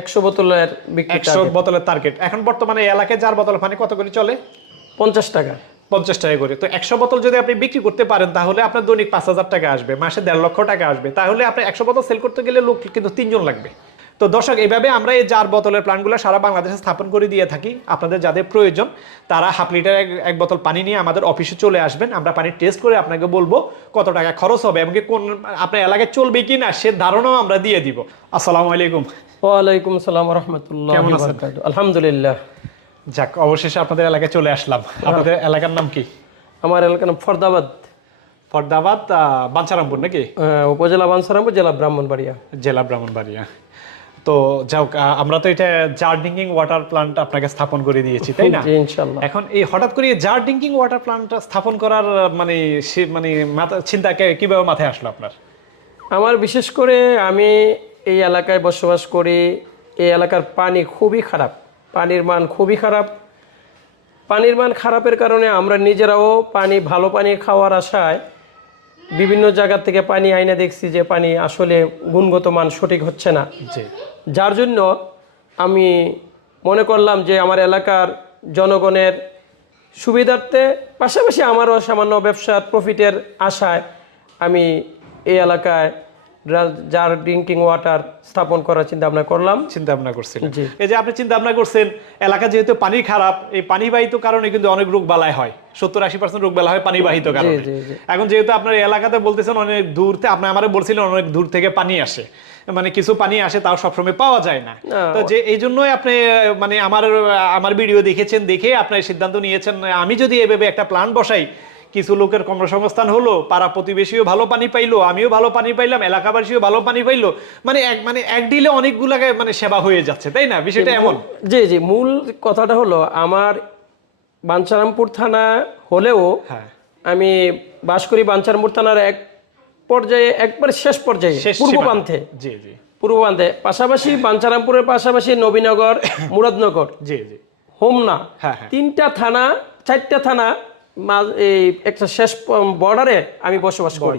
একশো বোতলের একশো বোতলের টার্গেট এখন বর্তমানে এলাকায় যার বোতল পানি কত করে চলে? পঞ্চাশ টাকা। পঞ্চাশ টাকা করে। তো একশো বোতল যদি আপনি বিক্রি করতে পারেন তাহলে আপনার দৈনিক পাঁচ হাজার টাকা আসবে মাসে দেড় লক্ষ টাকা আসবে। তাহলে আপনি একশো বোতল সেল করতে গেলে লোক কিন্তু তিনজন লাগবে। তো দর্শক এইভাবে আমরা এই জার বোতলের প্ল্যান্টগুলো সারা বাংলাদেশে স্থাপন করে দিয়ে থাকি। আপনাদের যাদের প্রয়োজন তারা হাফ লিটার এক- বোতল পানি নিয়ে আমাদের অফিসে চলে আসবেন। আমরা পানি টেস্ট করে আপনাকে বলব কত টাকা খরচ হবে এমনকি কোন আপনার এলাকায় চলবে কি না সে ধারণাও আমরা দিয়ে দিব। আসসালামু আলাইকুম। ওয়ালাইকুম সালাম রহমতুল্লাহ কেমন আছেন? আলহামদুলিল্লাহ। যাক অবশেষে আপনাদের এলাকায় চলে আসলাম। আপনাদের এলাকার নাম কি? আমার এলাকার নাম ফরদাবাদ। ফরদাবাদ আহ, বাঞ্ছারামপুর নাকি? উপজেলা বানসারামপুর জেলা ব্রাহ্মণবাড়িয়া। জেলা ব্রাহ্মণবাড়িয়া। তো যাক আমরা তো এটা জার ড্রিঙ্কিং ওয়াটার প্লান্ট আপনাকে স্থাপন করে দিয়েছি তাই না? জি ইনশাল্লাহ। এখন এই হঠাৎ করে জার ড্রিঙ্কিং ওয়াটার প্লান্ট স্থাপন করার মানে মানে মাথা চিন্তা কে- কীভাবে মাথায় আসলো আপনার? আমার বিশেষ করে আমি এই এলাকায় বসবাস করি এই এলাকার পানি খুবই খারাপ পানির মান খুবই খারাপ। পানির মান খারাপের কারণে আমরা নিজেরাও পানি ভালো পানি খাওয়ার আশায় বিভিন্ন জায়গা থেকে পানি আইনে দেখছি যে পানি আসলে গুণগত মান সঠিক হচ্ছে না। যার জন্য আমি মনে করলাম যে আমার এলাকার জনগণের সুবিধার্থে পাশাপাশি আমারও সামান্য ব্যবসার প্রফিটের আশায় আমি এই এলাকায় যার ড্রিঙ্কিং ওয়াটার স্থাপন করার চিন্তা ভাবনা করলাম। চিন্তা ভাবনা করছেন। জি। এই যে আপনি চিন্তা ভাবনা করছেন এলাকা যেহেতু পানি খারাপ এই পানিবাহিত কারণে কিন্তু অনেক রোগ বালাই হয়। সত্তর আশি পার্সেন্ট রোগ বালাই হয় পানিবাহিত কারণে। এখন যেহেতু আপনার এলাকাতে বলতেছেন অনেক দূর থেকে আপনি আমারে বলছিলেন অনেক দূর থেকে পানি আসে। মানে কিছু পানি আসে তাও সবসময় পাওয়া যায় না। তো যে এই জন্যই আপনি মানে আমার আমার ভিডিও দেখেছেন দেখে আপনার সিদ্ধান্ত নিয়েছেন আমি যদি এভাবে একটা প্ল্যান বসাই কিছু লোকের কর্মসংস্থান হলো পাড়া প্রতিবেশীও ভালো পানি পাইলো আমিও ভালো পানি পাইলাম এলাকাবাসীও ভালো পানি পাইলো মানে এক মানে এক ডিলে অনেকগুলাকে মানে সেবা হয়ে যাচ্ছে তাই না? বিষয়টা এমন। জি জি মূল কথাটা হলো আমার বাঞ্ছারামপুর থানা হলেও হ্যাঁ। আমি বাস করি বাঞ্ছারামপুর থানার এক পর্যায়ে একবার শেষ পর্যায়ে শেষ পূর্ব প্রান্তে। জি জি। পূর্ব প্রান্তে পাশাপাশি বাঞ্ছারামপুরের পাশাপাশি নবীনগর মুরাদনগর জি জি। হোমনা হ্যাঁ, হ্যাঁ। তিনটা থানা চারটা থানা এই একটা শেষ বর্ডারে আমি বসবাস করি।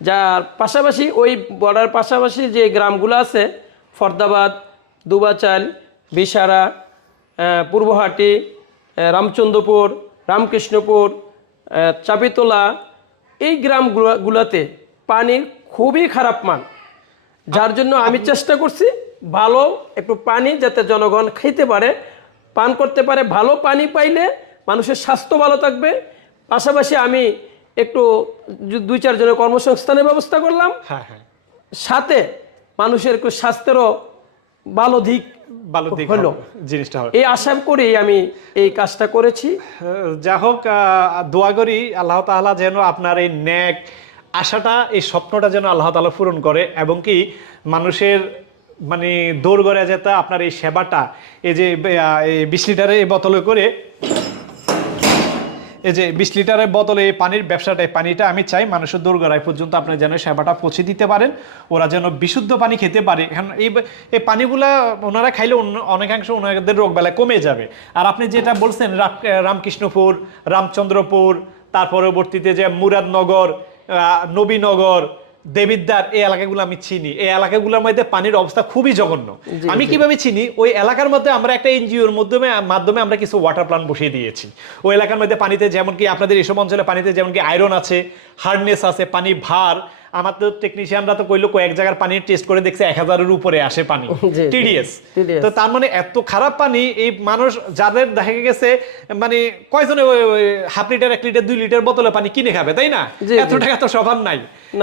যার পাশাপাশি ওই বর্ডার পাশাপাশি যে গ্রামগুলো আছে ফরদাবাদ দুবাচাল বিশারা পূর্বহাটি রামচন্দ্রপুর রামকৃষ্ণপুর চাপিতলা এই গ্রামগুলোতে পানির খুবই খারাপ মান। যার জন্য আমি চেষ্টা করছি ভালো একটু পানি যাতে জনগণ খেতে পারে পান করতে পারে। ভালো পানি পাইলে মানুষের স্বাস্থ্য ভালো থাকবে। পাশাপাশি আমি একটু দুই চারজনের কর্মসংস্থানের ব্যবস্থা করলাম। হ্যাঁ হ্যাঁ। সাথে মানুষের একটু স্বাস্থ্যেরও ভালো দিক ভালো দিক হলো। জিনিসটা হবে। এই আশা করেই আমি এই কাজটা করেছি। যা হোক দোয়া করি আল্লাহ তাআলা যেন আপনার এই ন্যাক আশাটা, এই স্বপ্নটা যেন আল্লাহ তাআলা পূরণ করে এবং কি মানুষের মানে দৌড় গড়ে যেতে আপনার এই সেবাটা, এই যে বিশ লিটারে এই বোতলে করে, এই যে বিশ লিটারের বোতলে এই পানির ব্যবসাটা এই পানিটা আমি চাই মানুষের দোরগড়ায় পর্যন্ত আপনি যেন সেবাটা পৌঁছে দিতে পারেন, ওরা যেন বিশুদ্ধ পানি খেতে পারে। এখন এই এই পানিগুলা ওনারা খাইলে অনেকাংশ ওনাদের রোগ বেলায় কমে যাবে। আর আপনি যেটা বলছেন, রাম- রামকৃষ্ণপুর, রামচন্দ্রপুর, তার পরবর্তীতে যে মুরাদনগর নবীনগর দেবিদ্বার এই এলাকাগুলো আমি চিনি। এই এলাকাগুলোর মধ্যে পানির অবস্থা খুবই জঘন্য। আমি কীভাবে চিনি? ওই এলাকার মধ্যে আমরা একটা এনজিওর মাধ্যমে মাধ্যমে আমরা কিছু ওয়াটার প্ল্যান্ট বসিয়ে দিয়েছি। ওই এলাকার মধ্যে পানিতে যেমন কি আপনাদের এসব অঞ্চলে পানিতে যেমন কি আয়রন আছে হার্ডনেস আছে পানি ভার আমার তো টেকনিশিয়ানরা তো কইলো কয়েক জায়গার পানি টেস্ট করে দেখছে এক হাজারের উপরে আসে পানি। টিডিএস তো তার মানে এত খারাপ পানি এই মানুষ যাদের দেখা গেছে মানে কয়জনে হাফ লিটার এক লিটার দুই লিটার বোতলে পানি কিনে খাবে তাই না? এত টাকা তো স্বভাব নাই।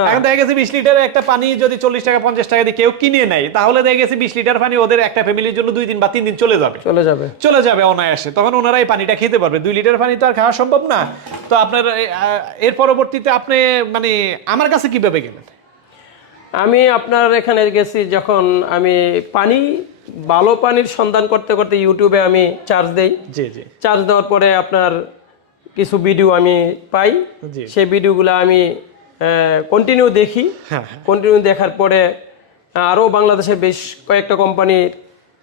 এখন দেখা গেছে বিশ লিটারের একটা পানি যদি চল্লিশ টাকা পঞ্চাশ টাকা দিয়ে কেউ কিনে নেয় তাহলে দেখা গেছে বিশ লিটার পানি ওদের একটা ফ্যামিলির জন্য দুই দিন বা তিন দিন চলে যাবে। চলে যাবে। চলে যাবে অনায়াসে। তখন ওনারা এই পানিটা খেতে পারবে। দুই লিটার পানি তো আর খাওয়া সম্ভব না। তো আপনার এর পরবর্তীতে আপনি মানে আমার কাছে কীভাবে গেলেন? আমি আপনার এখানে গেছি যখন আমি পানি ভালো পানির সন্ধান করতে করতে ইউটিউবে আমি চার্জ দেই। জি জি। চার্জ দেওয়ার পরে আপনার কিছু ভিডিও আমি পাই। সেই ভিডিওগুলো আমি কন্টিনিউ দেখি। হ্যাঁ কন্টিনিউ দেখার পরে আরও বাংলাদেশের বেশ কয়েকটা কোম্পানির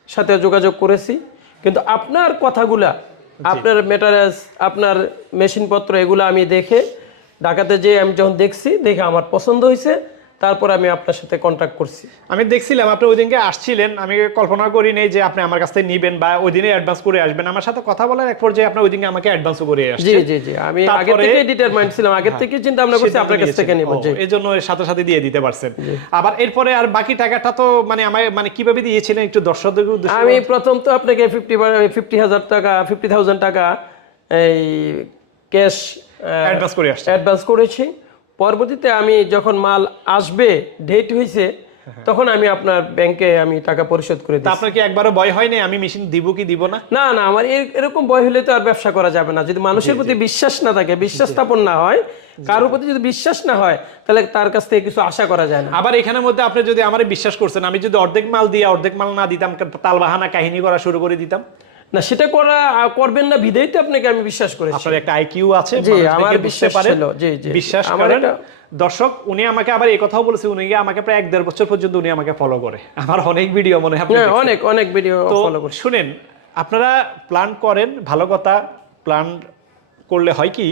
সাথে যোগাযোগ করেছি। কিন্তু আপনার কথাগুলা আপনার মেটারিয়ালস আপনার মেশিনপত্র এগুলো আমি দেখে ঢাকাতে যে আমি যখন দেখছি, দেখে আমার পছন্দ হয়েছে। তারপর আমি আপনার সাথে কন্ট্যাক্ট করছি। আমি দেখছিলাম আপনি ওই দিনকে আসছিলেন আমি কল্পনা করি নেই যে আপনি আমার কাছ থেকে নিবেন বা ওই দিনে অ্যাডভান্স করে আসবেন। আমার সাথে কথা বলার এক পর্যায়ে আপনি ওই দিনকে আমাকে অ্যাডভান্সও করে আসছেন। জি জি জি আমি আগে থেকে ডিটারমাইন্ড ছিলাম আগে থেকে চিন্তা ভাবনা করছি আপনার কাছ থেকে নিব। জি। এই জন্য সাথে সাথে দিয়ে দিতে পারছেন। আবার এরপরে আর বাকি টাকাটা তো মানে আমার মানে কীভাবে দিয়েছিলেন একটু দর্শকদের উদ্দেশ্যে আমি প্রথম তো আপনাকে ফিফটি ফিফটি হাজার টাকা ফিফটি থাউজেন্ড টাকা এই ক্যাশ অ্যাডভান্স করে আসছেন। অ্যাডভান্স করেছি। পরবর্তীতে আমি যখন মাল আসবে ডেট হয়েছে তখন আমি আপনার ব্যাংকে আমি টাকা পরিশোধ করে দিই আপনার কি একবারও ভয় হয় হয়নি আমি মেশিন দিব কি দিব না? না না আমার এর- এরকম ভয় হলে তো আর ব্যবসা করা যাবে না। যদি মানুষের প্রতি বিশ্বাস না থাকে বিশ্বাস স্থাপন না হয় কারোর প্রতি যদি বিশ্বাস না হয় তাহলে তার কাছ থেকে কিছু আশা করা যায় না। আবার এখানের মধ্যে আপনি যদি আমার বিশ্বাস করছেন আমি যদি অর্ধেক মাল দিয়ে অর্ধেক মাল না দিতাম তালবাহানা কাহিনী করা শুরু করে দিতাম না সেটা করা করবেন না বিধেই তো আপনাকে আমি বিশ্বাস করেছি। আপনার একটা আইকিউ আছে জি, আমার বিশ্বাস। ছিল, জি, জি। বিশ্বাস করেন দর্শক উনি আমাকে আবার এই কথাও বলেছে উনি আমাকে প্রায় এক দেড় বছর পর্যন্ত উনি আমাকে ফলো করে। আমার অনেক ভিডিও মনে হয় হ্যাঁ, অনেক অনেক ভিডিও ফলো করছি। শুনেন আপনারা প্ল্যান করেন ভালো কথা প্ল্যান করলে হয় কি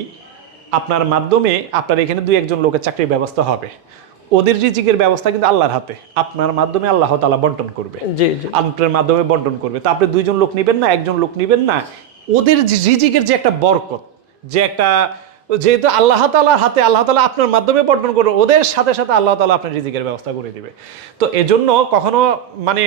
আপনার মাধ্যমে আপনার এখানে দুই একজন লোকের চাকরির ব্যবস্থা হবে। ওদের রিজিকের ব্যবস্থা কিন্তু আল্লাহর হাতে। আপনার মাধ্যমে আল্লাহ তালা বন্টন করবে। আপনার মাধ্যমে বন্টন করবে। তা আপনি দুইজন লোক নেবেন না একজন লোক নেবেন না। ওদের রিজিকের যে একটা বরকত যে একটা যেহেতু আল্লাহ তালার হাতে, আল্লাহ তালা আপনার মাধ্যমে বন্টন করবে ওদের সাথে সাথে আল্লাহ তালা আপনার রিজিকের ব্যবস্থা করে দিবে। তো এজন্য কখনো মানে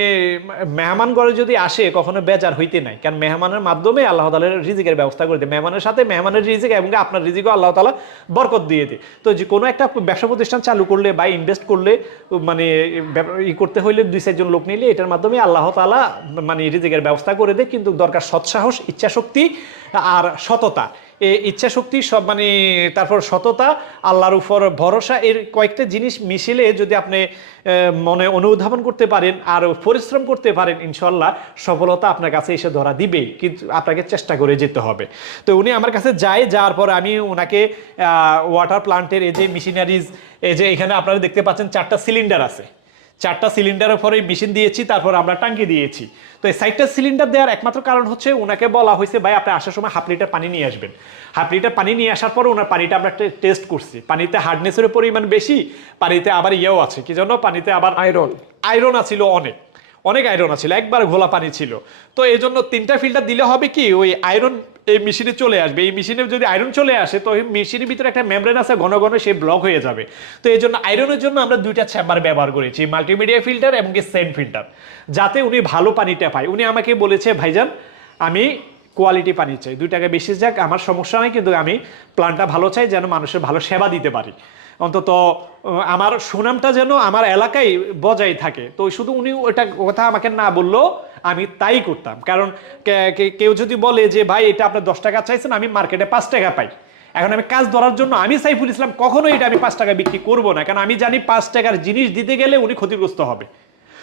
মেহমান ঘরে যদি আসে, কখনো বেজার হইতে নাই। কারণ মেহমানের মাধ্যমে আল্লাহ তালার রিজিকের ব্যবস্থা করে দেয় মেহমানের সাথে মেহমানের রিজিক এবং আপনার রিজিকও আল্লাহ তালা বরকত দিয়ে দেয় তো যে কোনো একটা ব্যবসা প্রতিষ্ঠান চালু করলে বা ইনভেস্ট করলে মানে ই করতে হইলে দুই চারজন লোক নিলে, এটার মাধ্যমে আল্লাহ তালা মানে রিজিকের ব্যবস্থা করে দেয়। কিন্তু দরকার সৎসাহস, ইচ্ছাশক্তি আর সততা। ইচ্ছা শক্তি সব মানে তারপর সততা, আল্লাহর উপর ভরসা, এর কয়েকটা জিনিস মিশিলে যদি আপনি মনে অনুধাবন করতে পারেন আর পরিশ্রম করতে পারেন ইনশাল্লাহ সফলতা আপনার কাছে এসে ধরা দিবে। কিন্তু আপনাকে চেষ্টা করে যেতে হবে। তো উনি আমার কাছে যায়, যাওয়ার পর আমি ওনাকে ওয়াটার প্লান্টের এই যে মেশিনারিজ এই যে এখানে আপনারা দেখতে পাচ্ছেন চারটা সিলিন্ডার আছে। চারটা সিলিন্ডারের পরে মেশিন দিয়েছি তারপর আমরা টাঙ্কি দিয়েছি। তো এই সাইডটা সিলিন্ডার দেওয়ার একমাত্র কারণ হচ্ছে ওনাকে বলা হয়েছে ভাই আপনি আসার সময় হাফ লিটার পানি নিয়ে আসবেন। হাফ লিটার পানি নিয়ে আসার পর ওনার পানিটা আমরা টেস্ট করছি। পানিতে হার্ডনেসের পরিমাণ বেশি পানিতে আবার ইয়েও আছে। কি জন্য? পানিতে আবার আয়রন আয়রন আছিল অনেক। অনেক আয়রন আছিল একবার ঘোলা পানি ছিল। তো এই জন্য তিনটা ফিল্টার দিলে হবে কি ওই আয়রন এই মেশিনে চলে আসবে। এই মেশিনে যদি আয়রন চলে আসে, তো মেশিনের ভিতরে একটা মেমব্রেন আছে, ঘন ঘন সে ব্লক হয়ে যাবে। তো এই জন্য আয়রনের জন্য আমরা দুইটা চেম্বার ব্যবহার করেছি মাল্টিমিডিয়া ফিল্টার এবং সেন্ট ফিল্টার যাতে উনি ভালো পানিটা পায়। উনি আমাকে বলেছে, ভাইজান, আমি কোয়ালিটি পানি চাই। দুই টাকা বেশি যাক, আমার সমস্যা নাই, কিন্তু আমি প্ল্যানটা ভালো চাই, যেন মানুষের ভালো সেবা দিতে পারি। অন্তত আমার সুনামটা যেন আমার এলাকায় বজায় থাকে। তো শুধু উনি ওটা কথা আমাকে না বললেও আমি তাই করতাম। কারণ কেউ যদি বলে যে, ভাই, এটা আপনার দশ টাকা চাইছেন, আমি মার্কেটে পাঁচ টাকা পাই। এখন আমি কাজ ধরার জন্য আমি সাইফুল ইসলাম কখনো এটা আমি পাঁচ টাকা বিক্রি করব না। কারণ আমি জানি পাঁচ টাকার জিনিস দিতে গেলে উনি ক্ষতিগ্রস্ত হবে।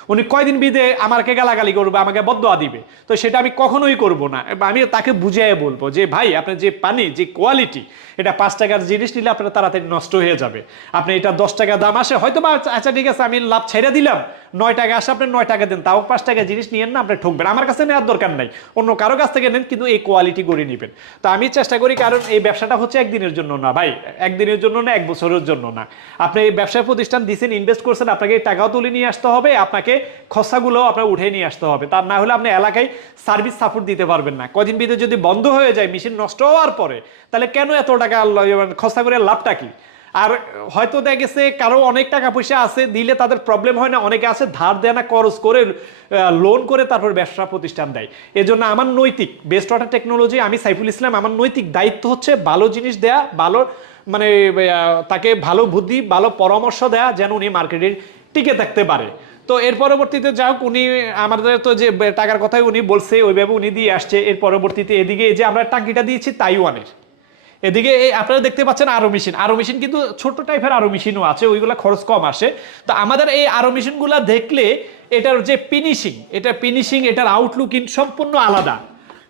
উনি কয়দিন বিদে আমাকে গালাগালি করবে, আমাকে বদয়া দিবে। তো সেটা আমি কখনোই করব না। আমি তাকে বুঝিয়ে বলব যে, ভাই, আপনার যে পানি, যে কোয়ালিটি এটা পাঁচ টাকার জিনিস নিলে আপনার তাড়াতাড়ি নষ্ট হয়ে যাবে। আপনি এটা দশ টাকা দাম আসে, হয়তো বা আচ্ছা- আচ্ছা ঠিক আছে, আমি লাভ ছেড়ে দিলাম। নয় টাকা আসে, আপনি নয় টাকা দেন। তাও পাঁচ টাকা জিনিস নিয়েন না, আপনি ঠকবেন। আমার কাছে নেওয়ার দরকার নাই। অন্য কারও কাছ থেকে নেন, কিন্তু এই কোয়ালিটি করে নেবেন। তো আমি চেষ্টা করি, কারণ এই ব্যবসাটা হচ্ছে একদিনের জন্য না, ভাই। একদিনের জন্য না, এক বছরের জন্য না। আপনি এই ব্যবসা প্রতিষ্ঠান দিচ্ছেন ইনভেস্ট করছেন, আপনাকে টাকাও তুলে নিয়ে আসতে হবে, আপনাকে খসাগুলো আপনার উঠে নিয়ে আসতে হবে। তার না হলে আপনি এলাকায় সার্ভিস সাপোর্ট দিতে পারবেন না। কদিন ভিতরে যদি বন্ধ হয়ে যায় মেশিন নষ্ট হওয়ার পরে, তাহলে কেন এত টাকা ল- খসা করে লাভটা কি? আর হয়তো দেখা গেছে কারও অনেক টাকা পয়সা আছে, দিলে তাদের প্রবলেম হয় না, অনেকে আছে ধার দেয় না, খরচ করে লোন করে তারপর ব্যবসা প্রতিষ্ঠান দেয়। এজন্য আমার নৈতিক বেস্ট ওয়াটার টেকনোলজি আমি সাইফুল ইসলাম, আমার নৈতিক দায়িত্ব হচ্ছে ভালো জিনিস দেয়া, ভালো মানে তাকে ভালো বুদ্ধি, ভালো পরামর্শ দেয়া, যেন উনি মার্কেটে টিকে থাকতে পারে। তো এর পরবর্তীতে যা হোক, উনি আমাদের তো যে টাকার কথাই উনি বলছে, ওইভাবে উনি দিয়ে আসছে। এর পরবর্তীতে এদিকে যে আমরা টাঙ্কিটা দিয়েছি তাইওয়ানের। এদিকে এই আপনারা দেখতে পাচ্ছেন আরও মেশিন। আরও মেশিন কিন্তু ছোট টাইপের আরও মেশিনও আছে, ওইগুলো খরচ কম আসে। তো আমাদের এই আরও মেশিনগুলো দেখলে এটার যে ফিনিশিং এটা ফিনিশিং এটার আউটলুকিং সম্পূর্ণ আলাদা।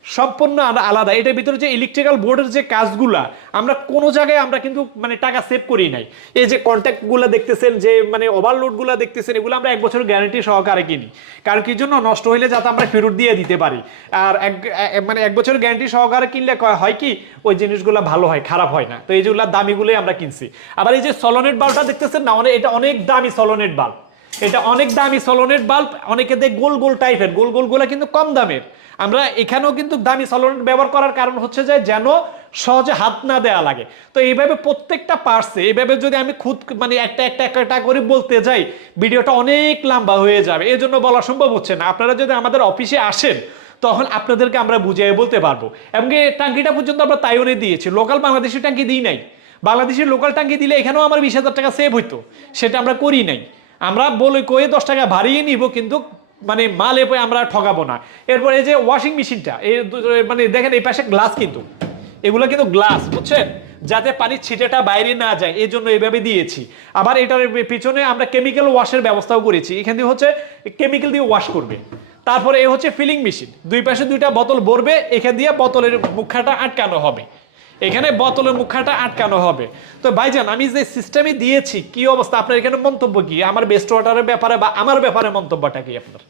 সম্পূর্ণ আলা- আলাদা। এটার ভিতরে যে ইলেকট্রিক্যাল বোর্ডের যে কাজগুলা, আমরা কোনো জায়গায় আমরা কিন্তু মানে টাকা সেভ করি নাই। এই যে কন্ট্যাক্টগুলা দেখতেছেন, যে মানে ওভারলোডগুলা দেখতেছেন, এগুলো আমরা এক বছর গ্যারান্টি সহকারে কিনি। কারণ কি জন্য? নষ্ট হইলে যাতে আমরা ফেরত দিয়ে দিতে পারি। আর এক মানে এক বছর গ্যারান্টি সহকারে কিনলে হয় কি, ওই জিনিসগুলো ভালো হয়, খারাপ হয় না। তো এই যেগুলো দামিগুলোই আমরা কিনছি। আবার এই যে সলোনেট বাল্বটা দেখতেছেন না মানে এটা অনেক দামি সলোনেট বাল্ব এটা অনেক দামি সলোনেট বাল্ব অনেকে দেখ গোল গোল টাইপের গোল গোলগুলা কিন্তু কম দামের। আমরা এখানেও কিন্তু দামি সলোনেট ব্যবহার করার কারণ হচ্ছে যে, যেন সহজে হাত না দেওয়া লাগে। তো এইভাবে প্রত্যেকটা পার্টসে এইভাবে যদি আমি খুদ মানে একটা একটা একটা করে বলতে যাই, ভিডিওটা অনেক লম্বা হয়ে যাবে। এই জন্য বলা সম্ভব হচ্ছে না। আপনারা যদি আমাদের অফিসে আসেন, তখন আপনাদেরকে আমরা বুঝিয়ে বলতে পারব। এমনকি টাঙ্কিটা পর্যন্ত আমরা তাইওয়ানে দিয়েছি। লোকাল বাংলাদেশি টাঙ্কি দিই নাই। বাংলাদেশের লোকাল টাঙ্কি দিলে এখানেও আমার বিশ হাজার টাকা সেভ হইতো। সেটা আমরা করি নাই। আমরা বলে কয়ে দশ টাকা বাড়িয়ে নিব, কিন্তু মানে মাল এ আমরা ঠকাবো না। এরপর এই যে ওয়াশিং মেশিনটা এই মানে দেখেন এই পাশে গ্লাস কিন্তু। এগুলো কিন্তু গ্লাস বুঝছেন? যাতে পানির ছিটেটা বাইরে না যায়, এই জন্য এইভাবে দিয়েছি। আবার এটার পিছনে আমরা কেমিক্যাল ওয়াশের ব্যবস্থাও করেছি। এখান দিয়ে হচ্ছে কেমিক্যাল দিয়ে ওয়াশ করবে। তারপরে এই হচ্ছে ফিলিং মেশিন দুই পাশে দুইটা বোতল ভরবে, এখান দিয়ে বোতলের মুখাটা আটকানো হবে। এখানে বোতলের মুখাটা আটকানো হবে। তো ভাইজান, আমি যে সিস্টেমে দিয়েছি, কি অবস্থা? আপনার এখানে মন্তব্য কি? আমার বেস্ট ওয়াটারের ব্যাপারে বা আমার ব্যাপারে মন্তব্যটা কি আপনার?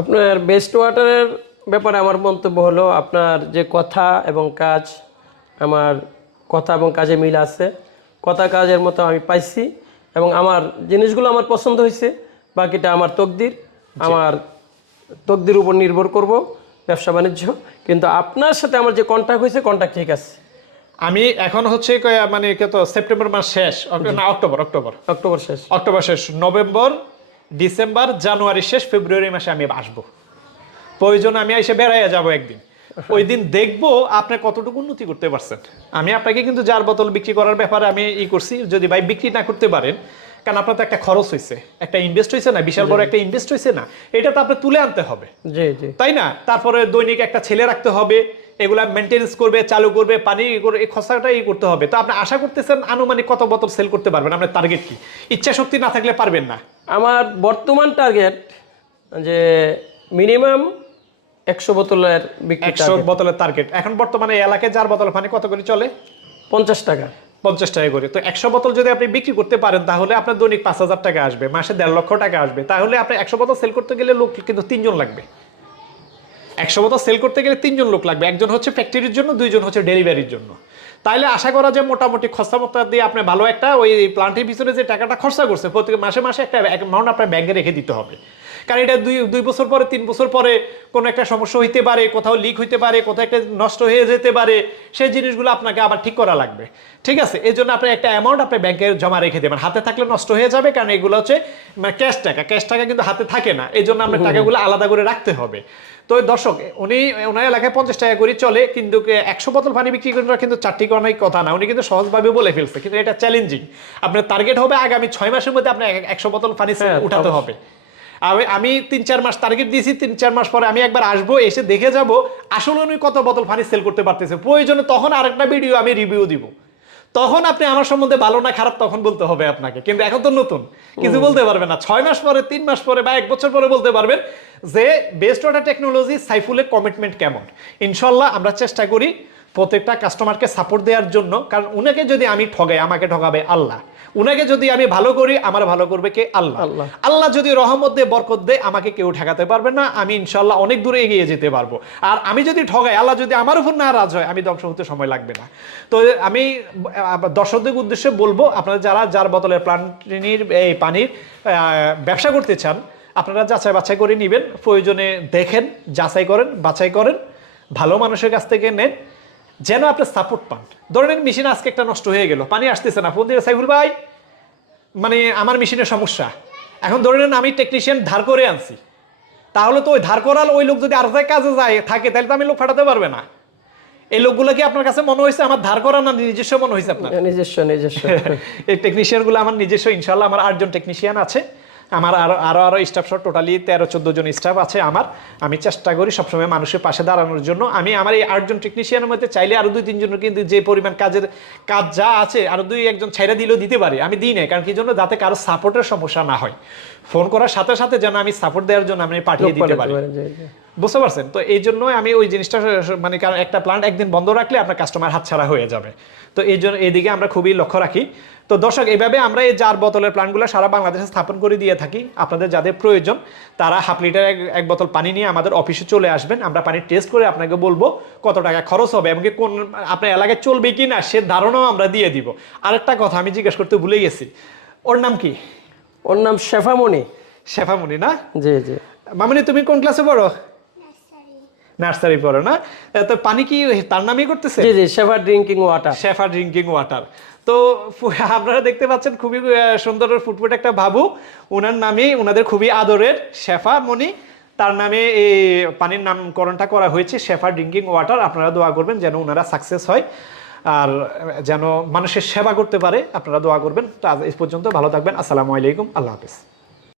আপনার বেস্ট ওয়াটারের ব্যাপারে আমার মন্তব্য হলো আপনার যে কথা এবং কাজ আমার কথা এবং কাজে মিল আছে। কথা কাজের মতো আমি পাইছি এবং আমার জিনিসগুলো আমার পছন্দ হয়েছে বাকিটা আমার তকদির। আমার তকদির উপর নির্ভর করব ব্যবসা বাণিজ্য। কিন্তু আপনার সাথে আমার যে কন্ট্যাক্ট হয়েছে কন্ট্যাক্ট ঠিক আছে। আমি এখন হচ্ছে মানে কত সেপ্টেম্বর মাস শেষ না অক্টোবর অক্টোবর অক্টোবর শেষ। অক্টোবর শেষ নভেম্বর ডিসেম্বর জানুয়ারি শেষ ফেব্রুয়ারি মাসে আমি আসব। প্রয়োজন আমি এসে বেড়াইয়া যাব একদিন। ওই দিন দেখব আপনি কতটুকু উন্নতি করতে পারছেন। আমি আপনাকে কিন্তু যার বোতল বিক্রি করার ব্যাপারে আমি ই করছি যদি ভাই বিক্রি না করতে পারেন কারণ আপনার তো একটা খরচ হয়েছে একটা ইনভেস্ট হয়েছে না বিশাল বড় একটা ইনভেস্ট হয়েছে না এটা তো আপনি তুলে আনতে হবে। জি জি। তাই না? তারপরে দৈনিক একটা ছেলে রাখতে হবে এগুলা মেনটেন্স করবে চালু করবে পানি এই খরচাটা ই করতে হবে। তো আপনি আশা করতেছেন আনুমানিক কত বোতল সেল করতে পারবেন? আপনার টার্গেট কি? ইচ্ছা শক্তি না থাকলে পারবেন না। আমার বর্তমান টার্গেট যে মিনিমাম একশো বোতলের একশো বোতলের টার্গেট এখন বর্তমানে এই এলাকায় যার বোতল পানি কত করে চলে? পঞ্চাশ টাকা। পঞ্চাশ টাকা করে। তো একশো বোতল যদি আপনি বিক্রি করতে পারেন তাহলে আপনার দৈনিক পাঁচ হাজার টাকা আসবে মাসে দেড় লক্ষ টাকা আসবে। তাহলে আপনি একশো বোতল সেল করতে গেলে লোক কিন্তু তিনজন লাগবে। একশো বোতল সেল করতে গেলে তিনজন লোক লাগবে। একজন হচ্ছে ফ্যাক্টরির জন্য, দুইজন হচ্ছে ডেলিভারির জন্য। তাইলে আশা করা যায় মোটামুটি খরচা মতো দিয়ে আপনি ভালো একটা ওই প্লান্টের পিছনে যে টাকাটা খরচা করছে প্রত্যেক মাসে মাসে একটা অ্যামাউন্ট আপনার ব্যাঙ্কে রেখে দিতে হবে। কারণ এটা দুই দুই বছর পরে তিন বছর পরে কোনো একটা সমস্যা হইতে পারে কোথাও লিক হইতে পারে কোথাও একটা নষ্ট হয়ে যেতে পারে সেই জিনিসগুলো আপনাকে আবার ঠিক করা লাগবে। ঠিক আছে? এই জন্য আপনি একটা অ্যামাউন্ট আপনি ব্যাংকে জমা রেখে দেবেন। হাতে থাকলে নষ্ট হয়ে যাবে কারণ এগুলো হচ্ছে মানে ক্যাশ টাকা। ক্যাশ টাকা কিন্তু হাতে থাকে না। এই জন্য আপনার টাকাগুলো আলাদা করে রাখতে হবে। তো দর্শক উনি ওনার এলাকায় পঞ্চাশ টাকা করে চলে কিন্তু একশো বোতল পানি বিক্রি করা কিন্তু চারটি অনেক কথা না। উনি কিন্তু সহজভাবে বলে ফেলছে। কিন্তু এটা চ্যালেঞ্জিং আপনার টার্গেট হবে আগামী ছয় মাসের মধ্যে আপনার একশো বোতল পানি হ্যাঁ, উঠাতে হবে। আমি আমি তিন চার মাস টার্গেট দিয়েছি তিন চার মাস পরে আমি একবার আসব এসে দেখে যাব আসলে উনি কত বোতল পানি সেল করতে পারতেছে। প্রয়োজনে তখন আরেকটা ভিডিও আমি রিভিউ দিব। তখন আপনি আমার সম্বন্ধে ভালো না খারাপ তখন বলতে হবে আপনাকে। কিন্তু এখন তো নতুন। কিছু বলতে পারবেন না। ছয় মাস পরে তিন মাস পরে বা এক বছর পরে বলতে পারবেন যে বেস্ট ওয়াটার টেকনোলজি সাইফুলের কমিটমেন্ট কেমন? ইনশাল্লাহ আমরা চেষ্টা করি প্রত্যেকটা কাস্টমারকে সাপোর্ট দেওয়ার জন্য। কারণ উনাকে যদি আমি ঠগাই আমাকে ঠগাবে আল্লাহ। উনাকে যদি আমি ভালো করি আমার ভালো করবে কে? আল্লাহ। আল্লাহ। আল্লাহ যদি রহমত দিয়ে বরকত দেয় আমাকে কেউ ঠেকাতে পারবে না আমি ইনশাল্লাহ অনেক দূরে এগিয়ে যেতে পারব। আর আমি যদি ঠগাই আল্লাহ যদি আমার উপর না রাজ হয় আমি ধ্বংস হতে সময় লাগবে না। তো আমি দর্শকদের উদ্দেশ্যে বলব আপনারা যারা যার বোতলের প্লান্টিনির এই পানির ব্যবসা করতে চান আপনারা যাচাই বাছাই করে নেবেন প্রয়োজনে দেখেন যাচাই করেন বাছাই করেন ভালো মানুষের কাছ থেকে নেন যেন আপনার সাপোর্ট পান। ধরেন মেশিন আজকে একটা নষ্ট হয়ে গেল পানি আসতেছে না। ফোন দিয়ে সাইফুল ভাই মানে আমার মেশিনের সমস্যা। এখন ধরে নেন আমি টেকনিশিয়ান ধার করে আনছি। তাহলে তো ওই ধার করাল ওই লোক যদি আর কাজে যায় থাকে তাহলে তো আমি লোক ফাটাতে পারবে না। এই লোকগুলো কি আপনার কাছে মনে হয়েছে? আমার ধার করা না নিজস্ব মনে হয়েছে আপনার? নিজস্ব নিজস্ব। এই টেকনিশিয়ানগুলো আমার নিজস্ব ইনশাল্লাহ আমার আটজন টেকনিশিয়ান আছে। আমার আরও আরও আরও স্টাফ সহ টোটালি তেরো চোদ্দ জন স্টাফ আছে আমার। আমি চেষ্টা করি সবসময় মানুষের পাশে দাঁড়ানোর জন্য। আমি আমার এই আটজন টেকনিশিয়ানের মধ্যে চাইলে আরও দুই তিনজন কিন্তু যে পরিমাণ কাজের কাজ যা আছে আরও দুই একজন ছাইরা দিলেও দিতে পারি। আমি দিই না কারণ কি জন্য? যাতে কারও সাপোর্টের সমস্যা না হয়। ফোন করার সাথে সাথে যেন আমি সাপোর্ট দেওয়ার জন্য আমি পাঠিয়ে দিতে পারি। বুঝতে পারছেন? তো এই জন্যই আমি ওই জিনিসটা মানে কারণ একটা প্লান্ট একদিন বন্ধ রাখলে আপনার কাস্টমার হাতছাড়া হয়ে যাবে। তো এই জন্য এইদিকে আমরা খুবই লক্ষ্য রাখি। তো দর্শক এইভাবে আমরা এই জার বোতলের প্লান্টগুলো সারা বাংলাদেশে স্থাপন করে দিয়ে থাকি। আপনাদের যাদের প্রয়োজন তারা হাফ লিটার এক- বোতল পানি নিয়ে আমাদের অফিসে চলে আসবেন। আমরা পানি টেস্ট করে আপনাকে বলব কত টাকা খরচ হবে এমনকি কোন আপনার এলাকায় চলবে কি না সে ধারণাও আমরা দিয়ে দিব। আরেকটা কথা আমি জিজ্ঞেস করতে ভুলে গেছি। ওর নাম কি? ওর নাম শেফামণি। শেফামুনি না? জি জি। মামনি তুমি কোন ক্লাসে পড়ো? নার্সারি পড়ো না? তো পানি কি তার নামই করতেছে? জি জি শেফা ড্রিঙ্কিং ওয়াটার। শেফার ড্রিঙ্কিং ওয়াটার। তো আপনারা দেখতে পাচ্ছেন খুবই সুন্দর ফুটফুট একটা বাবু। ওনার নামে ওনাদের খুবই আদরের শেফা মনি তার নামে এই পানির নামকরণটা করা হয়েছে শেফা ড্রিঙ্কিং ওয়াটার। আপনারা দোয়া করবেন যেন ওনারা সাকসেস হয় আর যেন মানুষের সেবা করতে পারে। আপনারা দোয়া করবেন। তো আজ এই পর্যন্ত ভালো থাকবেন। আসসালামু আলাইকুম। আল্লাহ হাফিজ।